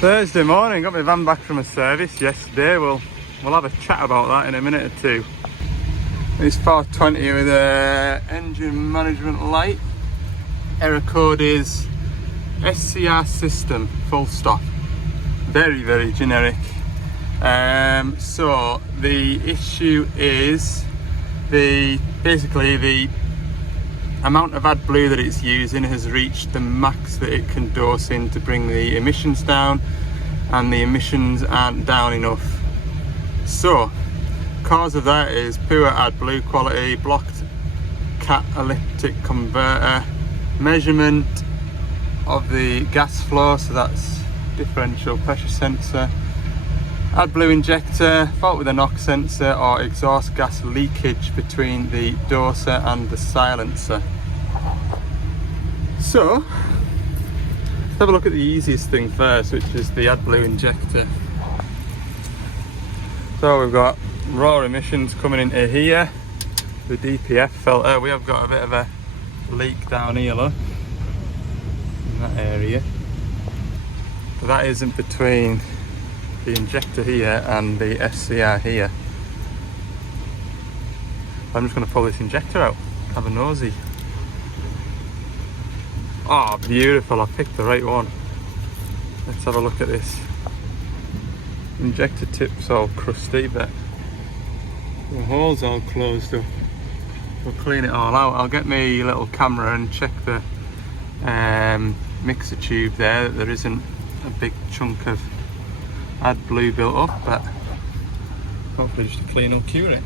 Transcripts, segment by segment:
Thursday morning, got my van back from a service yesterday. We'll have a chat about that in a minute or two. It's 420 with a engine management light. Error code is SCR system, full stop. Very, very generic. So the issue is basically the amount of AdBlue that it's using has reached the max that it can dose in to bring the emissions down, and the emissions aren't down enough. So cause of that is poor AdBlue quality, blocked catalytic converter, measurement of the gas flow, so that's differential pressure sensor, adblue injector, fault with the NOx sensor, or exhaust gas leakage between the doser and the silencer. So let's have a look at the easiest thing first, which is the adblue injector. So we've got raw emissions coming into here, the DPF filter. We have got a bit of a leak down here, look, in that area, but that isn't between the injector here and the SCR here. I'm just going to pull this injector out, have a nosy. Oh, beautiful, I picked the right one. Let's have a look at this. Injector tip's all crusty, but the hole's all closed up. We'll clean it all out. I'll get my little camera and check the mixer tube there, that there isn't a big chunk of AdBlue built up, but hopefully just a clean will cure it.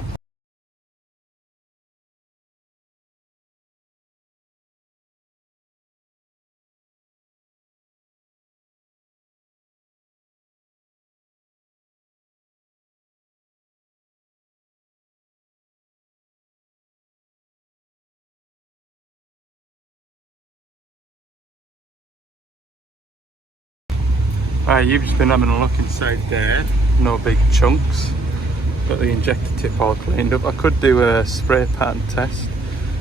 Right, you've just been having a look inside there, no big chunks. Got the injector tip all cleaned up. I could do a spray pattern test,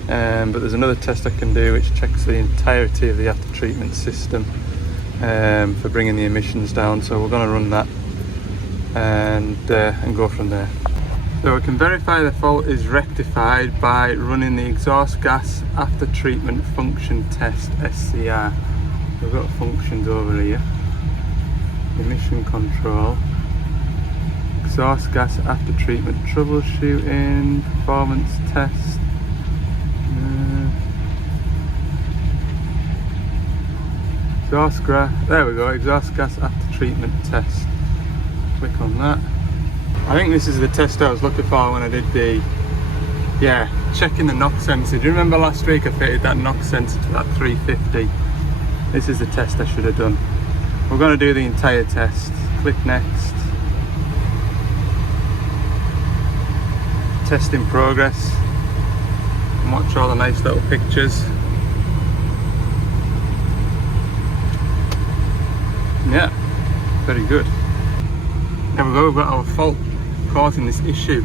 but there's another test I can do which checks the entirety of the after treatment system for bringing the emissions down. So we're going to run that and go from there. So we can verify the fault is rectified by running the exhaust gas after treatment function test, SCR. We've got functions over here. Emission control, exhaust gas after treatment troubleshooting, performance test, exhaust gas, there we go, exhaust gas after treatment test. Click on that. I think this is the test I was looking for when I did the, checking the NOx sensor. Do you remember last week I fitted that NOx sensor to that 350? This is the test I should have done. We're going to do the entire test. Click next. Test in progress. And watch all the nice little pictures. Yeah, very good. There we go, we've got our fault causing this issue.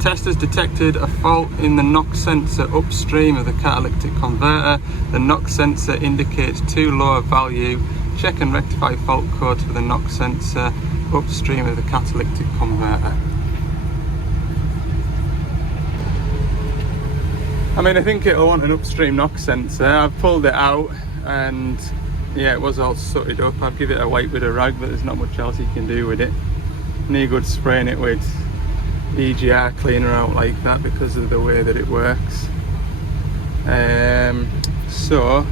Test has detected a fault in the NOx sensor upstream of the catalytic converter. The NOx sensor indicates too low a value. Check and rectify fault codes for the NOx sensor upstream of the catalytic converter. I mean, I think it'll want an upstream NOx sensor. I've pulled it out and yeah, it was all sooted up. I've give it a wipe with a rag, but there's not much else you can do with it. Need good spraying it with EGR cleaner out like that because of the way that it works. So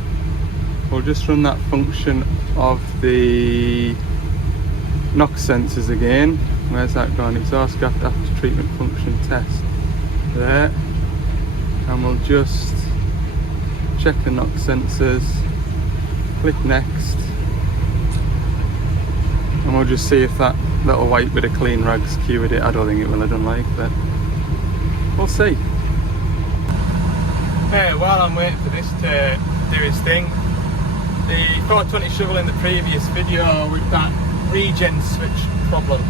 we'll just run that function of the NOx sensors again. Where's that gone? Exhaust gas after treatment function test. There. And we'll just check the NOx sensors. Click next. And we'll just see if that little wipe with a clean rag's cured it. I don't think it will, I don't like, but we'll see. Hey, while I'm waiting for this to do its thing, the 420 shovel in the previous video with that regen switch problem.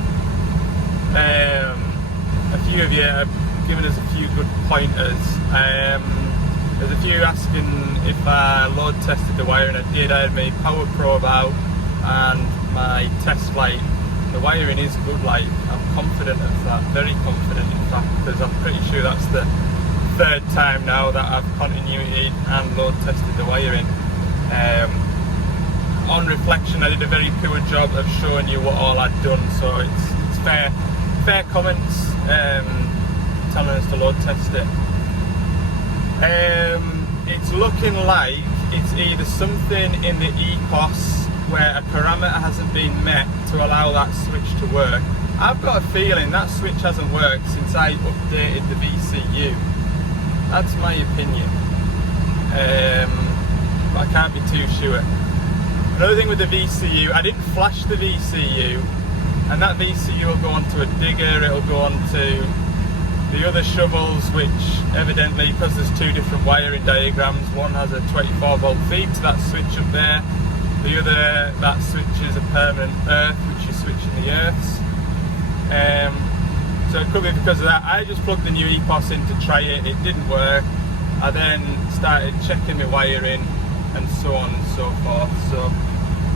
A few of you have given us a few good pointers. There's a few asking if I load tested the wire, and I did. I had my power probe out and my test flight, the wiring is good. Like, I'm confident of that, very confident in fact, because I'm pretty sure that's the third time now that I've continuity and load tested the wiring. On reflection, I did a very poor job of showing you what all I'd done, so it's fair comments telling us to load test it. It's looking like it's either something in the EPOS where a parameter hasn't been met to allow that switch to work. I've got a feeling that switch hasn't worked since I updated the VCU. That's my opinion, but I can't be too sure. Another thing with the VCU, I didn't flash the VCU, and that VCU will go onto a digger, it'll go onto the other shovels, which evidently, because there's two different wiring diagrams, one has a 24 volt feed to that switch up there, the other, that switch is a permanent earth, which is switching the earths. So it could be because of that. I just plugged the new EPOS in to try it, it didn't work. I then started checking my wiring and so on and so forth. So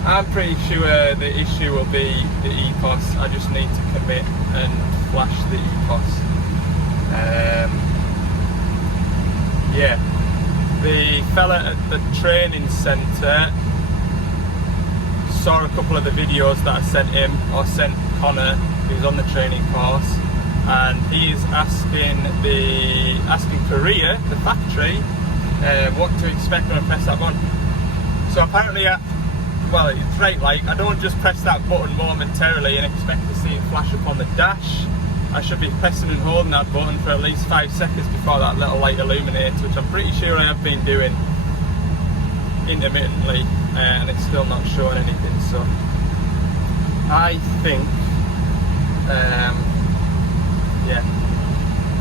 I'm pretty sure the issue will be the EPOS. I just need to commit and flash the EPOS. Yeah, the fella at the training centre saw a couple of the videos that I sent him, or sent Connor, who's on the training course, and he is asking Korea, the factory, what to expect when I press that button. So apparently, well, it's right, like, I don't just press that button momentarily and expect to see it flash up on the dash. I should be pressing and holding that button for at least 5 seconds before that little light illuminates, which I'm pretty sure I have been doing intermittently, and it's still not showing anything. So I think, yeah,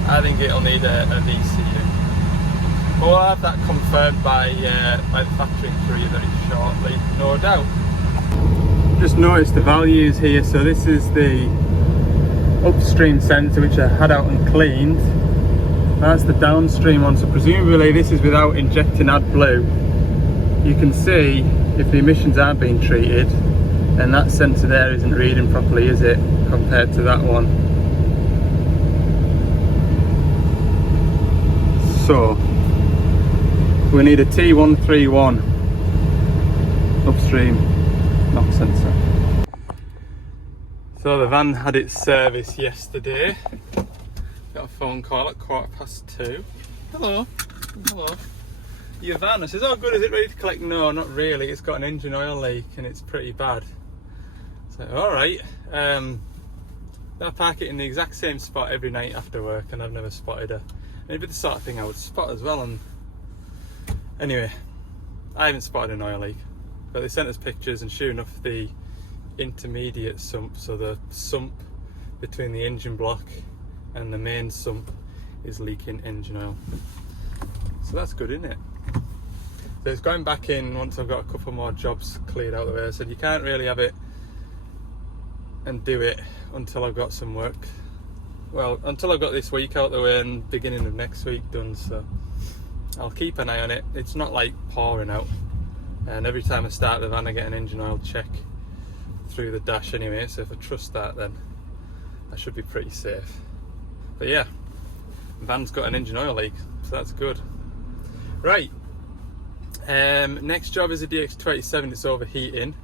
I think it'll need a VCU. But we'll have that confirmed by the factory courier very shortly, no doubt. Just noticed the values here. So this is the upstream sensor which I had out and cleaned. That's the downstream one, so presumably this is without injecting adblue. You can see if the emissions aren't being treated, and that sensor there isn't reading properly, is it, compared to that one. So we need a T131 upstream NOx sensor. So the van had its service yesterday. Got a phone call at 2:15. Hello. Hello. Your van? I says, oh good, is it ready to collect? No, not really. It's got an engine oil leak and it's pretty bad. So, alright. I park it in the exact same spot every night after work, and I've never spotted her. Maybe the sort of thing I would spot as well. And anyway, I haven't spotted an oil leak. But they sent us pictures, and sure enough, the intermediate sump, so the sump between the engine block and the main sump, is leaking engine oil. So that's good, isn't it? So it's going back in once I've got a couple more jobs cleared out of the way. I said you can't really have it and do it until I've got some work, well, until I've got this week out of the way and beginning of next week done. So I'll keep an eye on it. It's not like pouring out, and every time I start the van I get an engine oil check through the dash anyway, so if I trust that, then I should be pretty safe. But yeah, the van's got an engine oil leak, so that's good. Right, next job is a DX27. It's overheating.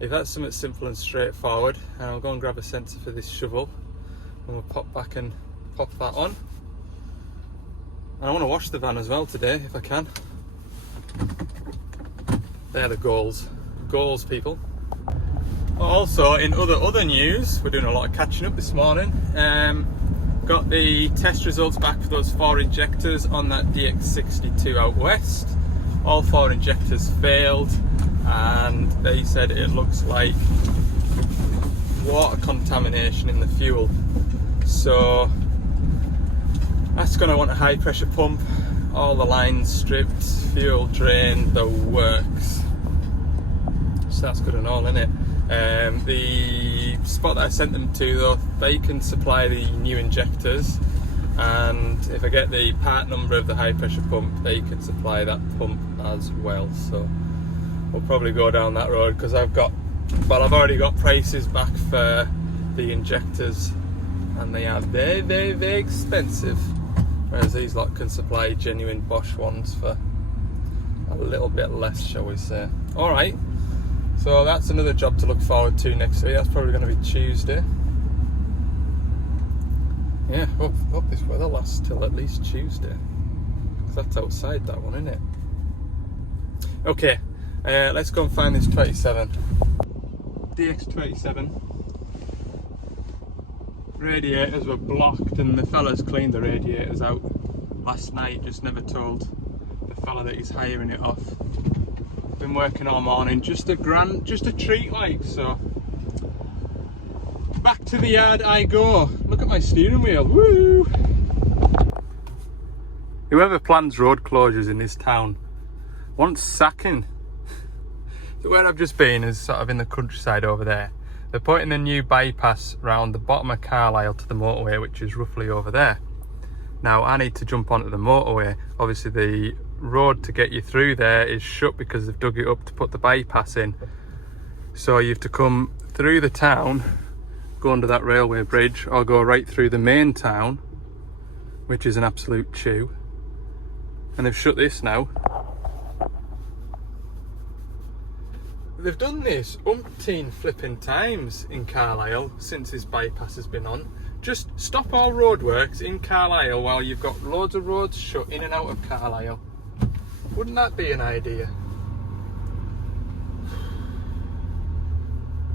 If that's something simple and straightforward, I'll go and grab a sensor for this shovel, and we'll pop back and pop that on. And I want to wash the van as well today if I can. They're the goals people. Also, in other news, we're doing a lot of catching up this morning. Got the test results back for those 4 injectors on that DX62 out west. All 4 injectors failed, and they said it looks like water contamination in the fuel. So that's going to want a high pressure pump, all the lines stripped, fuel drain, the works. So that's good and all, isn't it? The spot that I sent them to, though, they can supply the new injectors, and if I get the part number of the high pressure pump, they can supply that pump as well. So we'll probably go down that road, because I've got But I've already got prices back for the injectors, and they are very, very, very expensive. Whereas these lot can supply genuine Bosch ones for a little bit less, shall we say. Alright, so that's another job to look forward to next week. That's probably going to be Tuesday. Yeah, hope this weather lasts till at least Tuesday. Because that's outside, that one, isn't it? Okay, let's go and find this 27. DX27. Radiators were blocked and the fella's cleaned the radiators out last night, just never told the fella that he's hiring it off. Been working all morning, just a treat like, so. Back to the yard I go. Look at my steering wheel, woo! Whoever plans road closures in this town wants sacking. So where I've just been is sort of in the countryside over there. They're putting a new bypass round the bottom of Carlisle to the motorway, which is roughly over there. Now I need to jump onto the motorway. Obviously the road to get you through there is shut because they've dug it up to put the bypass in. So you have to come through the town, go under that railway bridge, or go right through the main town, which is an absolute chew. And they've shut this now. They've done this umpteen flipping times in Carlisle since this bypass has been on. Just stop all roadworks in Carlisle while you've got loads of roads shut in and out of Carlisle. Wouldn't that be an idea?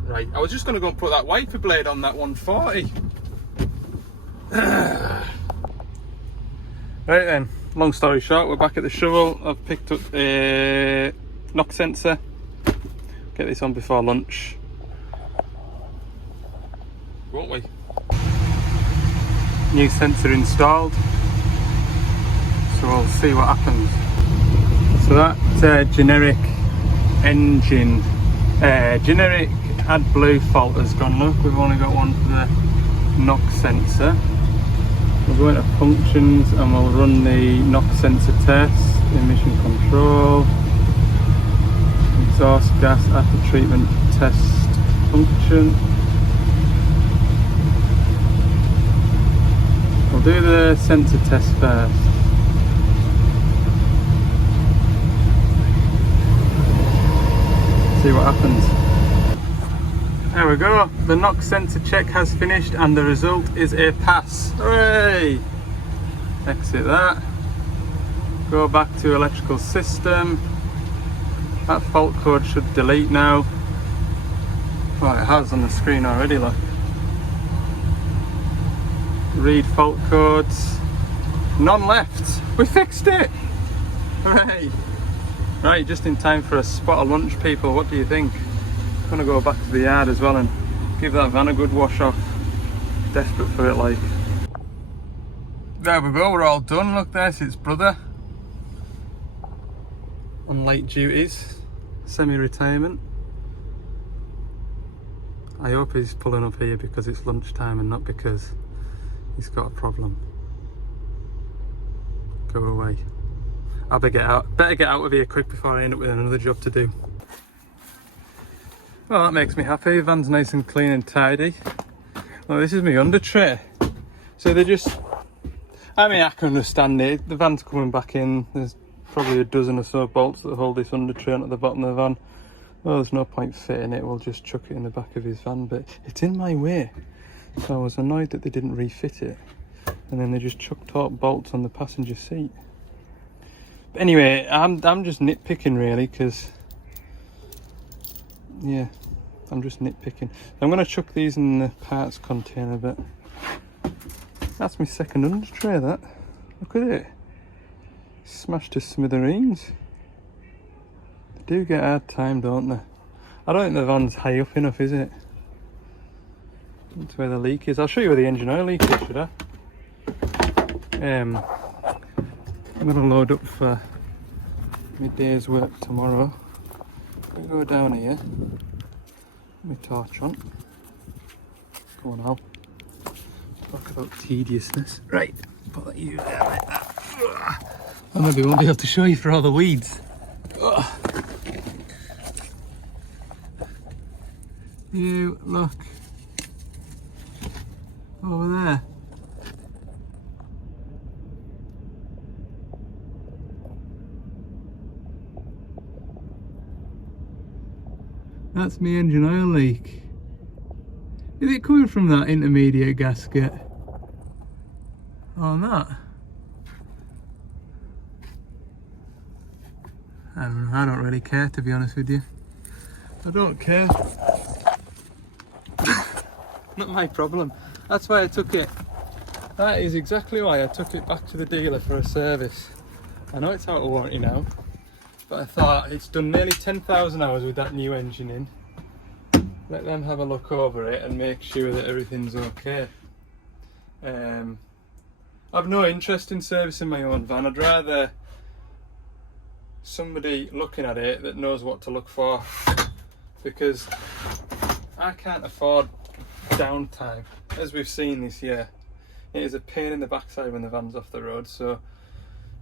Right, I was just going to go and put that wiper blade on that 140. Right then, long story short, we're back at the shovel. I've picked up a knock sensor. Get this on before lunch, won't we? New sensor installed, so we'll see what happens. So that generic engine, generic adblue fault has gone. Look, we've only got one for the knock sensor. We'll go into functions and we'll run the knock sensor test, emission control. Exhaust gas after treatment test function. We'll do the sensor test first. See what happens. There we go. The knock sensor check has finished and the result is a pass. Hooray! Exit that. Go back to electrical system. That fault code should delete now. Well, it has on the screen already, look. Read fault codes. None left. We fixed it! Hooray! Right, just in time for a spot of lunch, people. What do you think? I'm gonna go back to the yard as well and give that van a good wash off. Desperate for it, like. There we go, we're all done. Look, there's its brother. On late duties, semi-retirement. I hope he's pulling up here because it's lunchtime and not because he's got a problem. Go away. I better get out of here quick before I end up with another job to do. Well, that makes me happy. The van's nice and clean and tidy. Well, this is my under tray. So they just, I mean, I can understand it. The van's coming back in. There's probably a dozen or so bolts that hold this under tray at the bottom of the van. Well, there's no point fitting it. We'll just chuck it in the back of his van, but it's in my way. So I was annoyed that they didn't refit it. And then they just chucked out bolts on the passenger seat. But anyway, I'm just nitpicking really, because yeah, I'm just nitpicking. I'm going to chuck these in the parts container, but that's my second under tray, that. Look at it. Smashed to smithereens. They do get hard time, don't they? I don't think the van's high up enough, is it? That's where the leak is. I'll show you where the engine oil leak is, should I? I'm going to load up for my day's work tomorrow. We go down here. My torch on. Go on, Al. Talk about tediousness. Right, put you there like that. I maybe won't be able to show you for all the weeds. You look over there. That's my engine oil leak. Is it coming from that intermediate gasket? Or not? I don't know, I don't really care, to be honest with you. I don't care. Not my problem. That's why I took it. That is exactly why I took it back to the dealer for a service. I know it's out of warranty now, but I thought it's done nearly 10,000 hours with that new engine in. Let them have a look over it and make sure that everything's okay. I've no interest in servicing my own van. I'd rather somebody looking at it that knows what to look for, because I can't afford downtime, as we've seen this year. It is a pain in the backside when the van's off the road, so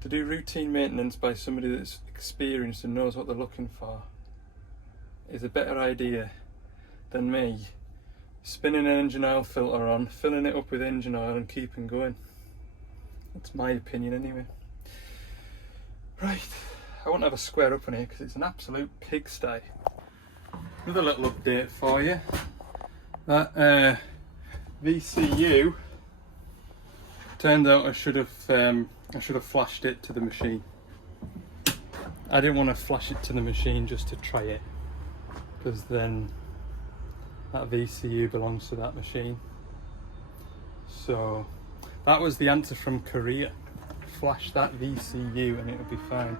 to do routine maintenance by somebody that's experienced and knows what they're looking for is a better idea than me spinning an engine oil filter on, filling it up with engine oil and keeping going. That's my opinion anyway. Right, I won't have a square up on here because it's an absolute pigsty. Another little update for you. That VCU, turns out I should have flashed it to the machine. I didn't want to flash it to the machine just to try it, because then that VCU belongs to that machine. So that was the answer from Korea. Flash that VCU and it'll be fine.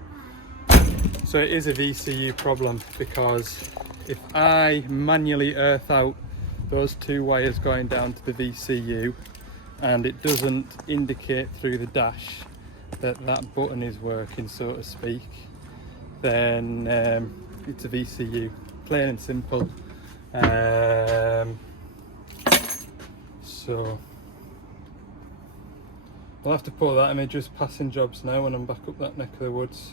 So it is a VCU problem, because if I manually earth out those two wires going down to the VCU and it doesn't indicate through the dash that that button is working, so to speak, then it's a VCU, plain and simple. So I'll have to put that in just passing jobs now when I'm back up that neck of the woods.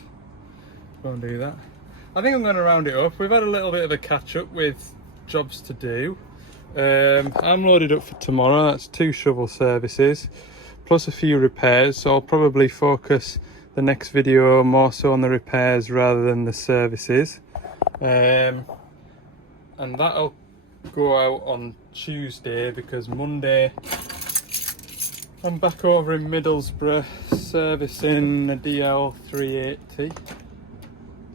Go and do that. I think I'm going to round it up. We've had a little bit of a catch up with jobs to do. I'm loaded up for tomorrow. That's 2 shovel services plus a few repairs, so I'll probably focus the next video more so on the repairs rather than the services. And that'll go out on Tuesday, because Monday I'm back over in Middlesbrough servicing a DL380. Did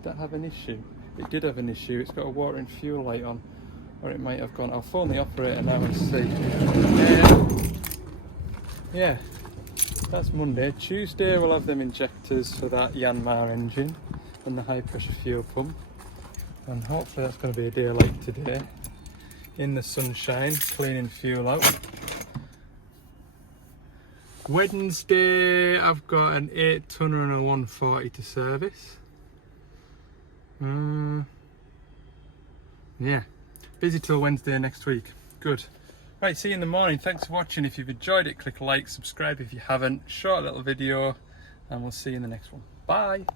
that have an issue? It did have an issue. It's got a water and fuel light on, or it might have gone. I'll phone the operator now and see. Yeah, that's Monday. Tuesday we'll have them injectors for that Yanmar engine and the high pressure fuel pump, and hopefully that's going to be a day like today, in the sunshine, cleaning fuel out. Wednesday I've got an 8-tonner and a 140 to service. Yeah, busy till Wednesday next week. Good. Right, see you in the morning. Thanks for watching. If you've enjoyed it, click like, subscribe if you haven't. Short little video, and we'll see you in the next one. Bye.